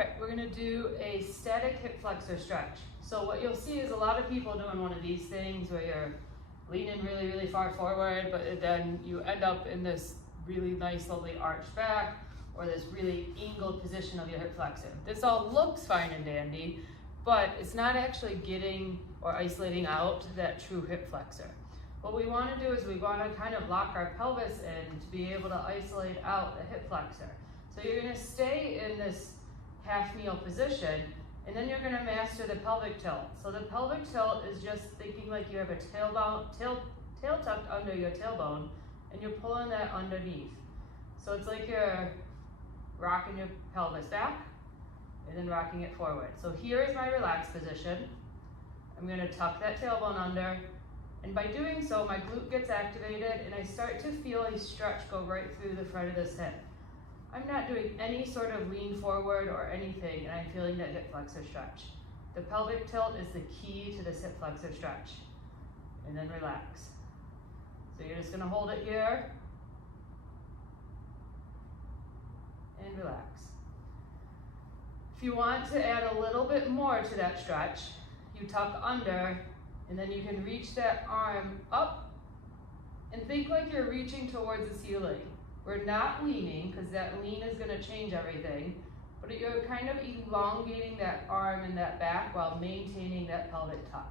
right, we're gonna do a static hip flexor stretch. So what you'll see is a lot of people doing one of these things where you're leaning really, really far forward, but then you end up in this really nice, lovely arched back, or this really angled position of your hip flexor. This all looks fine and dandy, but it's not actually getting or isolating out that true hip flexor. What we want to do is we want to kind of lock our pelvis in to be able to isolate out the hip flexor. So you're going to stay in this half kneel position, and then you're going to master the pelvic tilt. So the pelvic tilt is just thinking like you have a tail tucked under your tailbone, and you're pulling that underneath. So it's like you're rocking your pelvis back and then rocking it forward. So here is my relaxed position. I'm going to tuck that tailbone under, and by doing so, my glute gets activated and I start to feel a stretch go right through the front of this hip. I'm not doing any sort of lean forward or anything, and I'm feeling that hip flexor stretch. The pelvic tilt is the key to this hip flexor stretch. And then relax. So you're just going to hold it here and relax. If you want to add a little bit more to that stretch, you tuck under, and then you can reach that arm up and think like you're reaching towards the ceiling. We're not leaning, because that lean is going to change everything, but you're kind of elongating that arm and that back while maintaining that pelvic tuck.